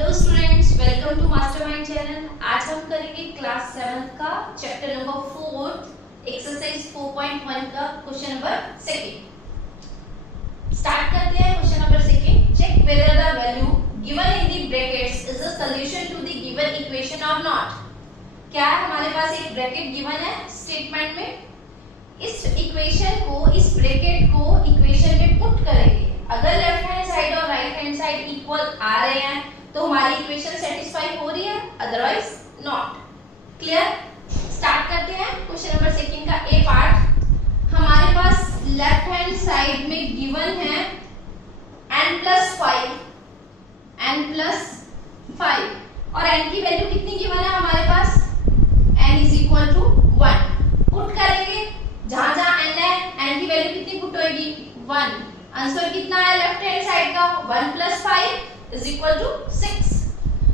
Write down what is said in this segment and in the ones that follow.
Hello students, welcome to Mastermind channel. आज हम करेंगे क्लास 7 का चैप्टर नंबर 4 एक्सरसाइज 4.1 का क्वेश्चन नंबर 2। स्टार्ट करते हैं question number 2। Check whether the value given in the brackets is the solution to the given equation और not. क्या है, हमारे पास एक ब्रैकेट गिवन है स्टेटमेंट में। इस इक्वेशन को, इस ब्रैकेट को इक्वेशन में पुट करेंगे। अगर लेफ्ट हैंड साइड और राइट हैंड साइड इक्वल आ रहे हैं तो हमारी इक्वेशन सेटिस्फाई हो रही है, अदरवाइज नॉट। क्लियर? स्टार्ट करते हैं क्वेश्चन नंबर 2 का ए पार्ट। हमारे पास लेफ्ट हैंड साइड में गिवन है n+5 और n की वैल्यू कितनी गिवन है हमारे पास? n = 1। पुट करेंगे जहां जहां n है, n की वैल्यू कितनी पुट होगी? 1। आंसर कितना है लेफ्ट हैंड साइड का? 1 + 5 = 6।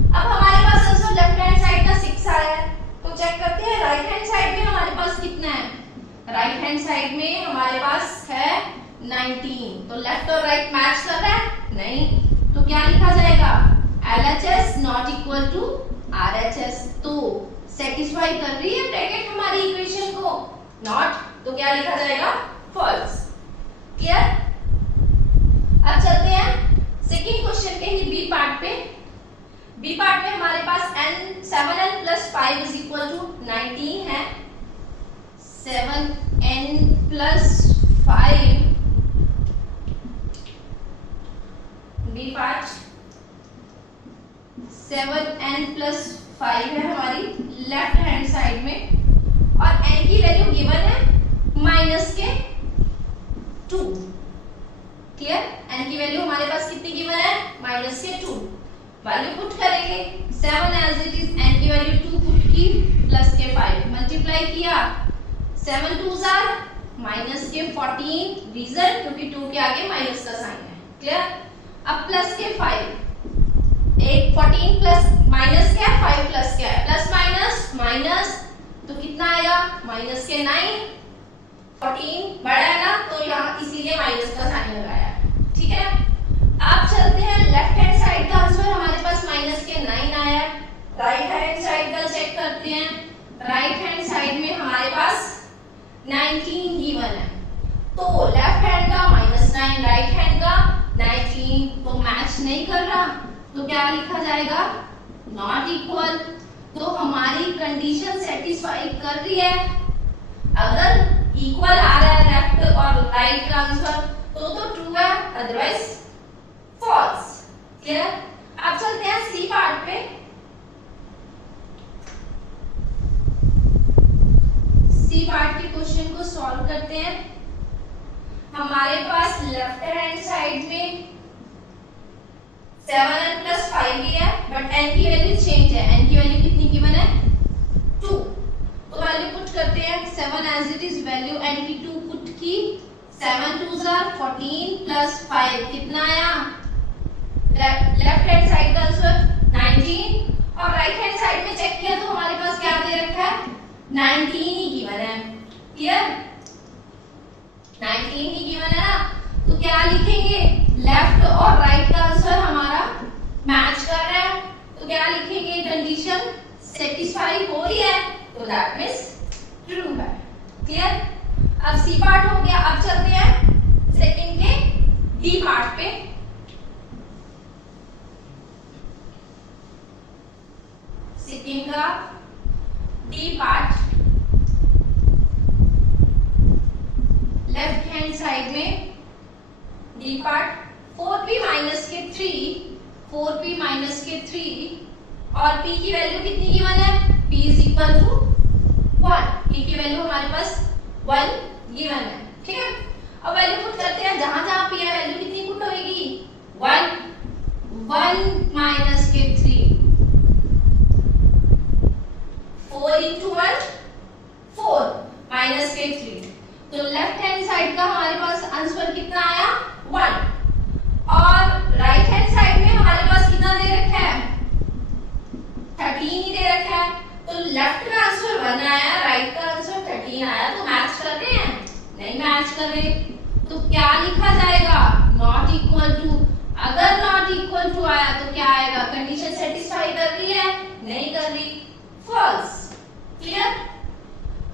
अब हमारे पास आंसर लेफ्ट हैंड साइड का 6 आया है, तो चेक करते हैं राइट हैंड साइड में हमारे पास कितना है। राइट हैंड साइड में हमारे पास है 19। तो लेफ्ट और राइट मैच कर रहा है? नहीं। तो क्या लिखा जाएगा? LHS ≠ RHS। तो सेटिस्फाई कर रही है ब्रैकेट हमारी इक्वेशन को? नॉट। तो क्या लिखा जाएगा? फॉल्स। क्लियर? अब चलते हैं सेकंड क्वेश्चन के ही बी पार्ट पे। बी पार्ट में हमारे पास 7n + 5 = 19 है। 7n + 5 बी पार्ट 7n + 5 है हमारी लेफ्ट हैंड साइड में, और n की वैल्यू गिवन है -2। क्लियर? n की वैल्यू हमारे पास कितनी गिवन है? -2। वैल्यू पुट करेंगे 7 एज इट इज, n की वैल्यू 2 पुट की, +5 मल्टीप्लाई किया। 7 2s are -14। रीजन क्योंकि 2 के आगे माइनस का साइन है। क्लियर? अब +5 एक 14 प्लस माइनस क्या है? 5 प्लस क्या है? प्लस माइनस माइनस, तो कितना आएगा? -9। 14 बड़ा है ना, तो यहाँ इसीलिए माइनस का साइन लगाया। ठीक है, अब चलते हैं लेफ्ट हैंड साइड का आंसर हमारे पास -9 आया है। राइट हैंड साइड का चेक करते हैं। राइट हैंड साइड में हमारे पास 19 गिवन है, तो लेफ्ट हैंड का -9, राइट हैंड का 19, तो मैच नहीं कर रहा। तो क्या लिखा जाएगा? Not equal. तो हमारी कंडीशन सेटिस्फाई कर रही है। अगर इक्वल आ रहा है लेफ्ट और राइट का आंसर तो ट्रू है, अदरवाइज फॉल्स। क्लियर? अब चलते हैं सी पार्ट पे। सी पार्ट के क्वेश्चन को सॉल्व करते हैं। हमारे पास लेफ्ट हैंड साइड में 7n + 5 भी है, बट n की वैल्यू चेंज है। n की वैल्यू कितनी गिवन है? 2। तो वैल्यू पुट करते हैं 7 as it is, value n की 2 पुट की। 7 2s are 14 + 5 कितना आया? लेफ्ट हैंड साइड का आंसर 19, और राइट हैंड साइड में चेक किया तो हमारे पास क्या दे रखा है? 19 ही गिवन है। क्लियर? 19 ही गिवन है ना, तो क्या लिखेंगे? लेफ्ट और राइट का आंसर हमारा मैच कर रहा है, तो क्या लिखेंगे? कंडीशन सेटिस्फाई हो रही है, तो दैट मींस ट्रू है। क्लियर? अब सी पार्ट हो गया। अब चलते हैं सेकंड के डी पार्ट पे। सेकंड का D part left hand side में डी पार्ट 4p - 3 और p की वैल्यू कितनी गिवन है? p = 1। p की वैल्यू हमारे पास 1 गिवन है। ठीक है, अब वैल्यू पुट करते हैं। जहां जहां p है वैल्यू कितनी पुट होगी? 1 - 3 4 × 1 4 -3। तो लेफ्ट हैंड साइड का हमारे पास आंसर कितना आया? 1। और राइट हैंड साइड में हमारे पास कितना दे रखा है? 13 ही दे रखा है। तो लेफ्ट का आंसर 1 आया, राइट का आंसर 13 आया, तो मैच कर रहे हैं? नहीं मैच कर रहे। तो क्या लिखा जाएगा? Not equal to. अगर नॉट इक्वल टू आया तो क्या आएगा? कंडीशन सेटिस्फाई कर रही है, नहीं कर रही, फॉल्स। क्लियर?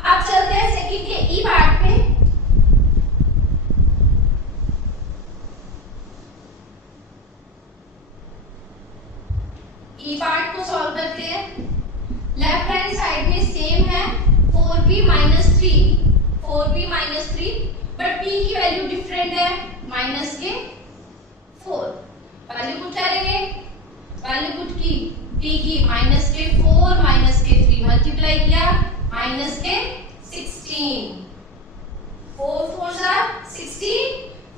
अब चलते हैं सेकंड के ई पार्ट पे। ई पार्ट को सॉल्व करते हैं। लेफ्ट हैंड साइड में सेम है 4p minus 3, 4p minus 3, but p की वैल्यू डिफरेंट है, माइनस के 4। वैल्यू पुट करेंगे, वैल्यू पुट की p की माइनस के 4 माइनस के 3, मल्टीप्लाई किया माइनस के 16, 4 4 16,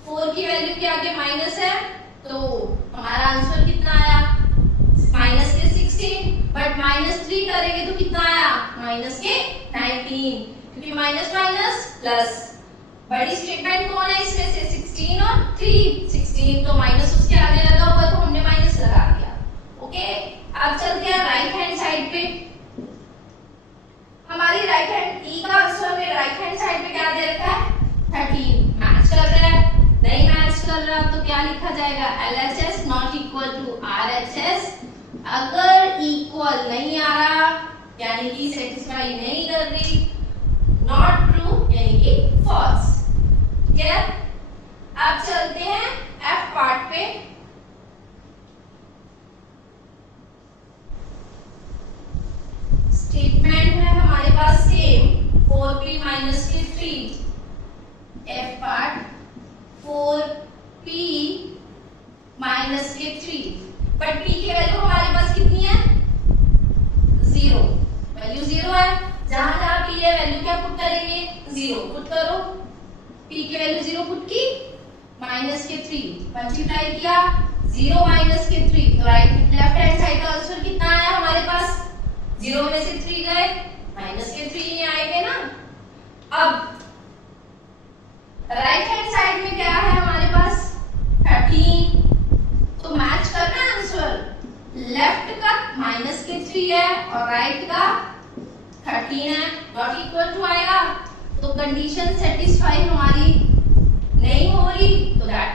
4 की वैल्यू के आगे माइनस है तो हमारा आंसर कितना आया, माइनस के 16, बट माइनस 3 करेंगे तो कितना आया, माइनस के 19, क्योंकि माइनस माइनस प्लस। बड़ी स्टेटमेंट कौन है इसमें से, 16 और 3, 16 तो माइनस उसके आगे लगा हुआ तो हमने माइनस लगा दिया। ओके, अब चलते हैं राइट हैंड साइड पे। हमारी राइट हैंड ई का आंसर में राइट हैंड साइड पे क्या दे रखा है, 13। मैच कर रहा है, नहीं मैच कर रहा तो क्या लिखा जाएगा, LHS not equal to RHS। अगर इक्वल नहीं आ रहा यानी कि सेटिस्फाई नहीं कर रही, नॉट ट्रू यानी कि फॉल्स। क्लियर? अब चलते हैं एफ पार्ट पे। स्टेटमेंट है हमारे पास सेम 4p माइनस के 3, एफ पार्ट 4p माइनस के 3, बट p की वैल्यू हमारे पास कितनी है, 0, वैल्यू 0 है। जहां जहां p है वैल्यू क्या पुट करेंगे, 0 पुट करो, p की वैल्यू 0 पुट की, माइनस के 3 मल्टीप्लाई किया 0 माइनस के 3, तो राइट लेफ्ट हैंड साइड का आंसर कितना आया हमारे पास, 0 में से 3 गए, माइनस के 3 ही आएंगे ना। अब राइट हैंड साइड में क्या है हमारे पास, 13, तो मैच करना है आंसर, लेफ्ट का माइनस के 3 है और राइट का 13 है, नॉट इक्वल टू आएगा, तो कंडीशन सेटिस्फाई हमारी नहीं हो रही, तो दैट